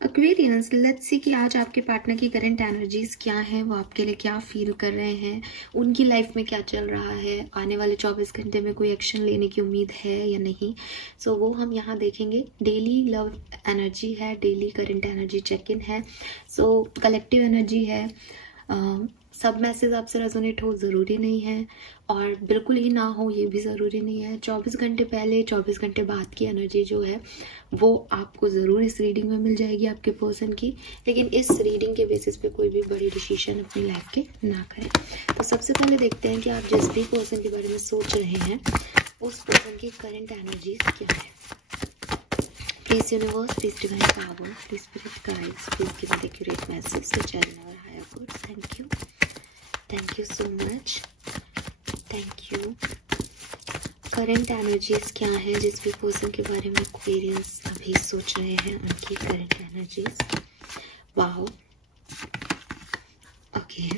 Aquarians, let's see कि आज आपके पार्टनर की करंट एनर्जीज क्या है, वो आपके लिए क्या फील कर रहे हैं, उनकी लाइफ में क्या चल रहा है, आने वाले 24 घंटे में कोई एक्शन लेने की उम्मीद है या नहीं। सो वो हम यहाँ देखेंगे। डेली लव एनर्जी है, daily current energy check in है। सो कलेक्टिव एनर्जी है। सब मैसेज आपसे रेजोनेट हो ज़रूरी नहीं है, और बिल्कुल ही ना हो ये भी ज़रूरी नहीं है। 24 घंटे पहले 24 घंटे बाद की एनर्जी जो है वो आपको ज़रूर इस रीडिंग में मिल जाएगी आपके पर्सन की, लेकिन इस रीडिंग के बेसिस पे कोई भी बड़ी डिसीजन अपनी लाइफ के ना करें। तो सबसे पहले देखते हैं कि आप जिस भी पर्सन के बारे में सोच रहे हैं उस पर्सन की करंट एनर्जी क्या है। Please universe, please divine power, please spirit guides, please give me the accurate message to channel our higher good. Thank you so much. Thank you. Current energies क्या है जिस भी पर्सन के बारे में एक्वेरियंस अभी सोच रहे हैं, उनकी current energies. Wow, okay.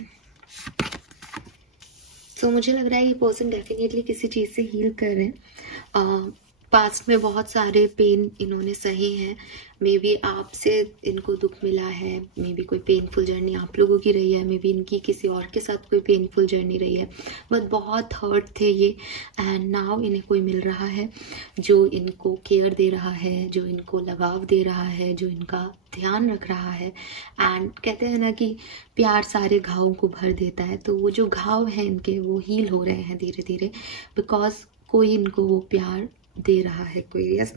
So मुझे लग रहा है ये पर्सन डेफिनेटली किसी चीज़ से हील कर रहे हैं। पास्ट में बहुत सारे पेन इन्होंने सहे हैं। मे बी आपसे इनको दुख मिला है, मे बी कोई पेनफुल जर्नी आप लोगों की रही है, मे बी इनकी किसी और के साथ कोई पेनफुल जर्नी रही है, बट बहुत हर्ट थे ये। एंड नाउ इन्हें कोई मिल रहा है जो इनको केयर दे रहा है, जो इनको लगाव दे रहा है, जो इनका ध्यान रख रहा है। एंड कहते हैं ना कि प्यार सारे घावों को भर देता है, तो वो जो घाव हैं इनके वो हील हो रहे हैं धीरे धीरे, बिकॉज कोई इनको वो प्यार दे रहा है एक्वेरियस।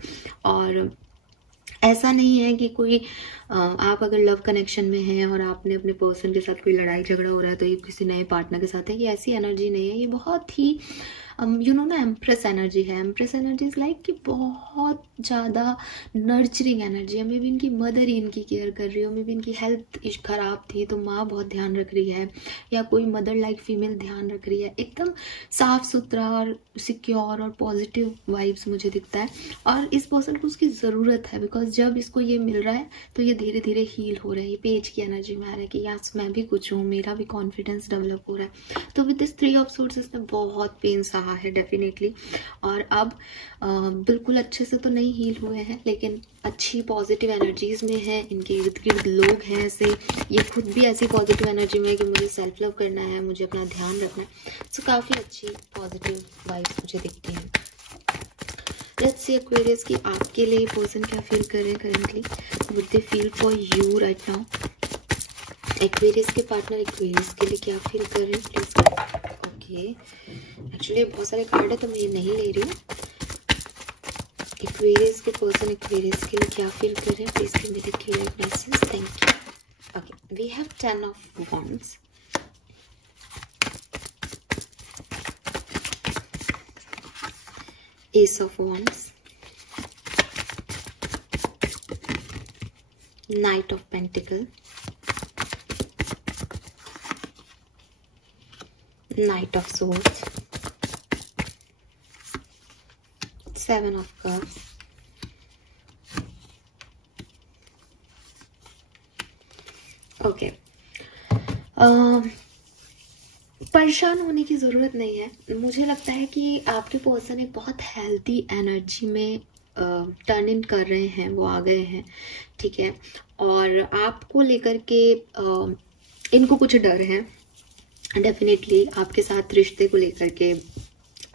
और ऐसा नहीं है कि कोई आप अगर लव कनेक्शन में हैं और आपने अपने पर्सन के साथ कोई लड़ाई झगड़ा हो रहा है तो ये किसी नए पार्टनर के साथ है, ये ऐसी एनर्जी नहीं है। ये बहुत ही यू नो ना एम्प्रेस एनर्जी है। एम्प्रेस एनर्जी इज लाइक कि बहुत ज़्यादा नर्चरिंग एनर्जी है। मे बी इनकी मदर ही इनकी केयर कर रही हो, मे बी इनकी हेल्थ ख़राब थी तो माँ बहुत ध्यान रख रही है, या कोई मदर लाइक फीमेल ध्यान रख रही है। एकदम साफ सुथरा और सिक्योर और पॉजिटिव वाइब्स मुझे दिखता है, और इस पर्सन को उसकी ज़रूरत है, बिकॉज जब इसको ये मिल रहा है तो ये धीरे धीरे हील हो रहा है। ये पेज की एनर्जी में आ रहा है कि यस मैं भी कुछ हूँ, मेरा भी कॉन्फिडेंस डेवलप हो रहा है। तो विद दिस 3 ऑफ सोर्स इसने बहुत पेन सहा है डेफिनेटली, और अब बिल्कुल अच्छे से तो नहीं हील हुए हैं, लेकिन अच्छी पॉजिटिव एनर्जीज में है। इनके इर्द गिर्द लोग हैं ऐसे, ये खुद भी ऐसी पॉजिटिव एनर्जी में है कि मुझे सेल्फ लव करना है, मुझे अपना ध्यान रखना है। सो काफ़ी अच्छी पॉजिटिव वाइब्स मुझे दिखती हैं। लेट्स सी एक्वेरियस की आपके लिए पर्सन क्या फील कर रहे हैं currently, would they feel for you right now. Aquarius के पार्टनर एक्वेरियस के लिए क्या फील कर रहे हैं प्लीज। ओके, एक्चुअली बहुत सारे कार्ड है तो मैं ये नहीं ले रही हूँ। एक्वेरियस के पर्सन एक्वेरियस के लिए क्या फील कर रहे हैं please give me the clear message. Thank you. Okay, we have 10 of wands, Ace of Wands, Knight of Pentacle, Knight of Swords, 7 of Cups, okay. परेशान होने की ज़रूरत नहीं है। मुझे लगता है कि आपके पर्सन एक बहुत हेल्दी एनर्जी में टर्न इन कर रहे हैं, वो आ गए हैं, ठीक है। और आपको लेकर के इनको कुछ डर है डेफिनेटली, आपके साथ रिश्ते को लेकर के,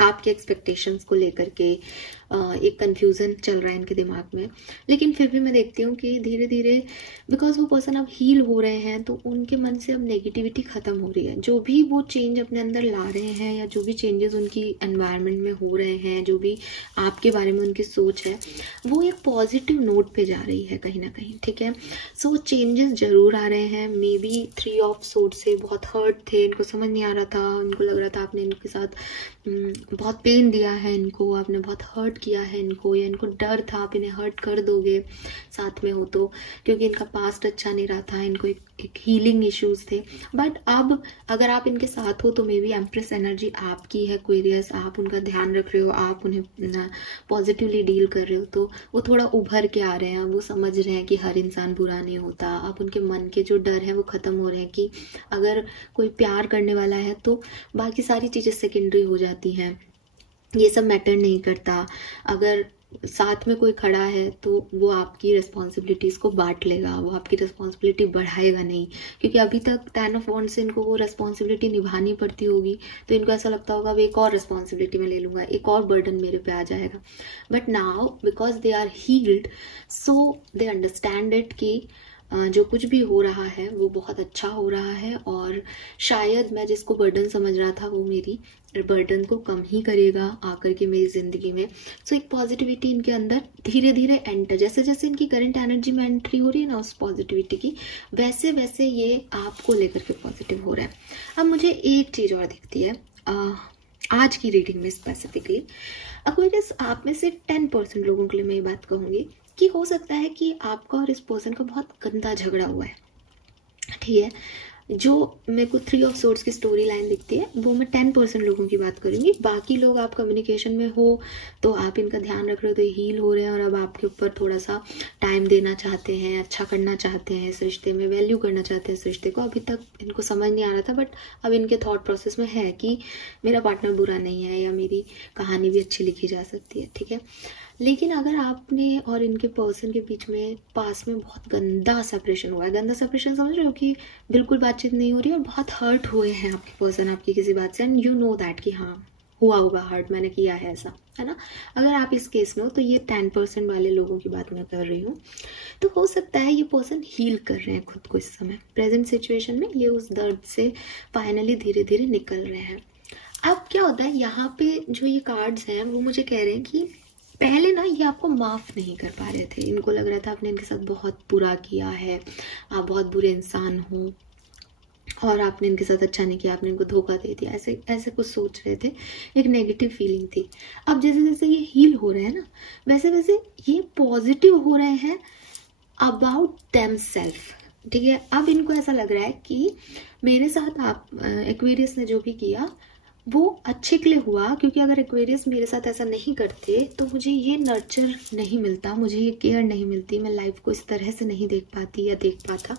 आपके एक्सपेक्टेशंस को लेकर के एक कंफ्यूजन चल रहा है इनके दिमाग में। लेकिन फिर भी मैं देखती हूँ कि धीरे धीरे बिकॉज वो पर्सन अब हील हो रहे हैं तो उनके मन से अब नेगेटिविटी ख़त्म हो रही है। जो भी वो चेंज अपने अंदर ला रहे हैं, या जो भी चेंजेस उनकी एनवायरनमेंट में हो रहे हैं, जो भी आपके बारे में उनकी सोच है, वो एक पॉजिटिव नोट पे जा रही है कहीं ना कहीं, ठीक है। सो चेंजेस जरूर आ रहे हैं। मे बी 3 ऑफ सोर्ड से बहुत हर्ट थे, इनको समझ नहीं आ रहा था, इनको लग रहा था आपने इनके साथ बहुत पेन दिया है, इनको आपने बहुत हर्ट किया है इनको, या इनको डर था आप इन्हें हर्ट कर दोगे साथ में हो तो, क्योंकि इनका पास्ट अच्छा नहीं रहा था, इनको एक हीलिंग इश्यूज थे। बट अब अगर आप इनके साथ हो तो मे बी एम्प्रेस एनर्जी आपकी है एक्वेरियस, आप उनका ध्यान रख रहे हो, आप उन्हें पॉजिटिवली डील कर रहे हो, तो वो थोड़ा उभर के आ रहे हैं। वो समझ रहे हैं कि हर इंसान बुरा नहीं होता। अब उनके मन के जो डर हैं वो ख़त्म हो रहे हैं कि अगर कोई प्यार करने वाला है तो बाकी सारी चीज़ें सेकेंडरी हो जाती हैं, ये सब मैटर नहीं करता। अगर साथ में कोई खड़ा है तो वो आपकी रिस्पॉन्सिबिलिटीज़ को बांट लेगा, वो आपकी रिस्पॉन्सिबिलिटी बढ़ाएगा नहीं, क्योंकि अभी तक 10 ऑफ वॉन्ड्स से इनको वो रिस्पॉन्सिबिलिटी निभानी पड़ती होगी, तो इनको ऐसा लगता होगा अब एक और रिस्पॉन्सिबिलिटी मैं ले लूँगा, एक और बर्डन मेरे पे आ जाएगा। But now because they are healed, so they understand it कि जो कुछ भी हो रहा है वो बहुत अच्छा हो रहा है, और शायद मैं जिसको बर्डन समझ रहा था वो मेरी बर्डन को कम ही करेगा आकर के मेरी ज़िंदगी में। सो एक पॉजिटिविटी इनके अंदर धीरे धीरे एंटर, जैसे जैसे इनकी करंट एनर्जी में एंट्री हो रही है ना उस पॉजिटिविटी की, वैसे वैसे ये आपको लेकर के पॉजिटिव हो रहा है। अब मुझे एक चीज़ और दिखती है आज की रीडिंग में स्पेसिफिकली, एक्वेरियस आप में से 10% लोगों के लिए मैं ये बात कहूँगी कि हो सकता है कि आपका और इस पर्सन का बहुत गंदा झगड़ा हुआ है, ठीक है। जो मेरे को 3 ऑफ सोर्ड्स की स्टोरी लाइन दिखती है वो मैं 10% लोगों की बात करूँगी। बाकी लोग आप कम्युनिकेशन में हो तो आप इनका ध्यान रख रहे हो, तो हील हो रहे हैं और अब आपके ऊपर थोड़ा सा टाइम देना चाहते हैं, अच्छा करना चाहते हैं इस रिश्ते में, वैल्यू करना चाहते हैं इस रिश्ते को। अभी तक इनको समझ नहीं आ रहा था, बट अब इनके थॉट प्रोसेस में है कि मेरा पार्टनर बुरा नहीं है या मेरी कहानी भी अच्छी लिखी जा सकती है, ठीक है। लेकिन अगर आपने और इनके पर्सन के बीच में पास में बहुत गंदा सेपरेशन हुआ है, गंदा सेपरेशन समझ रहे हो कि बिल्कुल बातचीत नहीं हो रही और बहुत हर्ट हुए हैं आपके पर्सन आपकी किसी बात से, एंड यू नो दैट कि हाँ हुआ होगा हर्ट, मैंने किया है ऐसा, है ना। अगर आप इस केस में हो तो ये 10% वाले लोगों की बात मैं कर रही हूँ। तो हो सकता है ये पर्सन हील कर रहे हैं खुद को इस समय प्रेजेंट सिचुएशन में, ये उस दर्द से फाइनली धीरे धीरे निकल रहे हैं। अब क्या होता है यहाँ पे जो ये कार्ड्स हैं वो मुझे कह रहे हैं कि पहले ना ये आपको माफ़ नहीं कर पा रहे थे, इनको लग रहा था आपने इनके साथ बहुत बुरा किया है, आप बहुत बुरे इंसान हो और आपने इनके साथ अच्छा नहीं किया, आपने इनको धोखा दे दिया, ऐसे ऐसे कुछ सोच रहे थे, एक नेगेटिव फीलिंग थी। अब जैसे जैसे ये हील हो रहे हैं ना वैसे वैसे ये पॉजिटिव हो रहे हैं अबाउट देम सेल्फ, ठीक है। अब इनको ऐसा लग रहा है कि मेरे साथ आप एक्वेरियस ने जो भी किया वो अच्छे के लिए हुआ, क्योंकि अगर एक्वेरियस मेरे साथ ऐसा नहीं करते तो मुझे ये नर्चर नहीं मिलता, मुझे ये केयर नहीं मिलती, मैं लाइफ को इस तरह से नहीं देख पाती या देख पाता।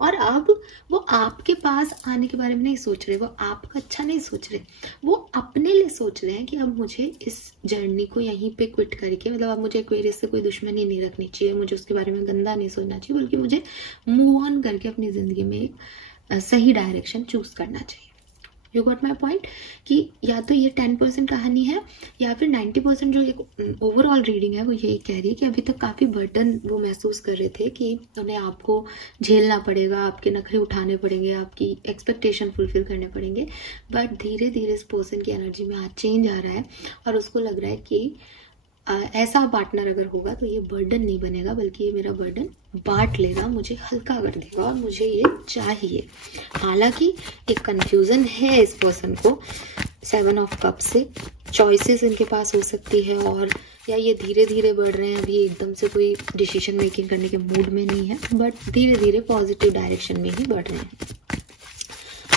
और अब वो आपके पास आने के बारे में नहीं सोच रहे, वो आपका अच्छा नहीं सोच रहे, वो अपने लिए सोच रहे हैं कि अब मुझे इस जर्नी को यहीं पे क्विट करके, मतलब अब मुझे एक्वेरियस से कोई दुश्मनी नहीं रखनी चाहिए, मुझे उसके बारे में गंदा नहीं सोचना चाहिए, बल्कि मुझे मूव ऑन करके अपनी ज़िंदगी में एक सही डायरेक्शन चूज करना चाहिए। यू गॉट माई पॉइंट कि या तो ये 10% कहानी है या फिर 90% जो एक ओवरऑल रीडिंग है वो यही कह रही है कि अभी तक काफ़ी बर्डन वो महसूस कर रहे थे कि उन्हें आपको झेलना पड़ेगा, आपके नखरे उठाने पड़ेंगे, आपकी एक्सपेक्टेशन फुलफिल करने पड़ेंगे। बट धीरे धीरे इस पर्सन की एनर्जी में आज चेंज आ रहा है और उसको लग रहा है कि ऐसा पार्टनर अगर होगा तो ये बर्डन नहीं बनेगा, बल्कि ये मेरा बर्डन बांट लेगा, मुझे हल्का कर देगा और मुझे ये चाहिए। हालांकि एक कंफ्यूजन है इस पर्सन को 7 ऑफ कप से, चॉइसेस इनके पास हो सकती है, और या ये धीरे धीरे बढ़ रहे हैं, अभी एकदम से कोई डिसीजन मेकिंग करने के मूड में नहीं है, बट धीरे धीरे पॉजिटिव डायरेक्शन में ही बढ़ रहे हैं।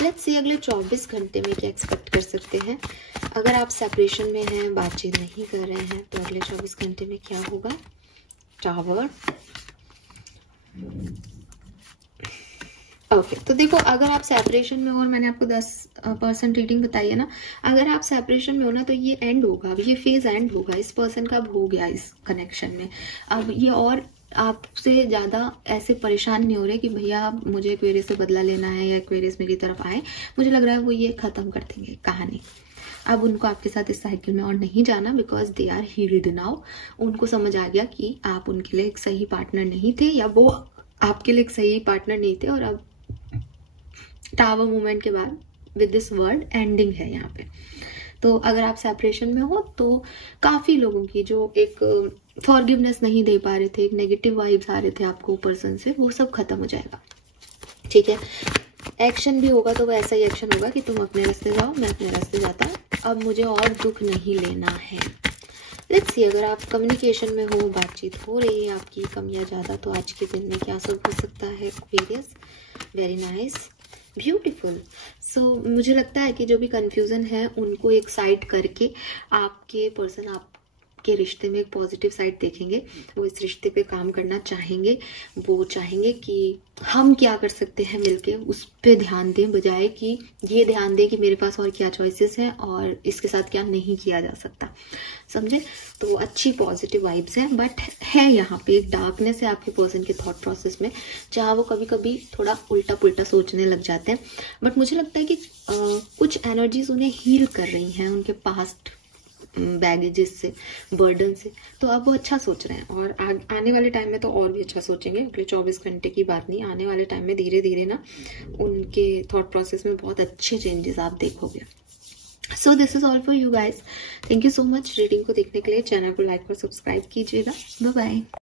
लेट्स सी अगले 24 घंटे में क्या एक्सपेक्ट कर सकते हैं। अगर आप सेपरेशन में हैं, बातचीत नहीं कर रहे हैं, तो अगले 24 घंटे में क्या होगा। टावर, ओके तो देखो अगर आप सेपरेशन में हो, और मैंने आपको 10% रीडिंग बताई है ना, अगर आप सेपरेशन में हो ना तो ये एंड होगा, अब ये फेज एंड होगा, इस पर्सन का अब हो गया इस कनेक्शन में। अब ये और आपसे ज़्यादा ऐसे परेशान नहीं हो रहे कि भैया मुझे एक्वेरियस से बदला लेना है या एक्वेरियस मेरी तरफ आए। मुझे लग रहा है वो ये ख़त्म कर देंगे कहानी। अब उनको आपके साथ इस साइकिल में और नहीं जाना, because they are healed now. उनको समझ आ गया कि आप उनके लिए एक सही पार्टनर नहीं थे, या वो आपके लिए एक सही पार्टनर नहीं थे, और अब टावर मूवमेंट के बाद विद दिस वर्ड एंडिंग है यहाँ पे। तो अगर आप सेपरेशन में हो तो काफ़ी लोगों की जो एक फॉरगिवनेस नहीं दे पा रहे थे, एक नेगेटिव वाइब्स आ रहे थे आपको पर्सन से, वो सब खत्म हो जाएगा, ठीक है। एक्शन भी होगा तो वो ऐसा ही एक्शन होगा कि तुम अपने रास्ते जाओ, मैं अपने रास्ते जाता हूँ, अब मुझे और दुख नहीं लेना है। लेट्स सी अगर आप कम्युनिकेशन में हो, बातचीत हो रही है आपकी कम या ज़्यादा, तो आज के दिन में क्या सब हो सकता है। Aquarius, very nice, beautiful. So मुझे लगता है कि जो भी कन्फ्यूज़न है उनको एक साइड करके आपके पर्सन आपके रिश्ते में एक पॉजिटिव साइड देखेंगे, वो इस रिश्ते पे काम करना चाहेंगे, वो चाहेंगे कि हम क्या कर सकते हैं मिलके, उस पे ध्यान दें, बजाय कि ये ध्यान दें कि मेरे पास और क्या चॉइसेस हैं और इसके साथ क्या नहीं किया जा सकता, समझे। तो अच्छी पॉजिटिव वाइब्स हैं, बट है यहाँ पे एक डार्कनेस है आपके पर्सन के थॉट प्रोसेस में, जहाँ वो कभी कभी थोड़ा उल्टा पुल्टा सोचने लग जाते हैं। बट मुझे लगता है कि कुछ एनर्जीज उन्हें हील कर रही हैं उनके पास्ट बैगेजेस से, बर्डन से, तो अब वो अच्छा सोच रहे हैं। और आने वाले टाइम में तो और भी अच्छा सोचेंगे, अगले 24 घंटे की बात नहीं, आने वाले टाइम में धीरे धीरे ना उनके थॉट प्रोसेस में बहुत अच्छे चेंजेस आप देखोगे। So this is all for you guys, thank you so much reading को देखने के लिए। चैनल को लाइक और सब्सक्राइब कीजिएगा। Bye bye.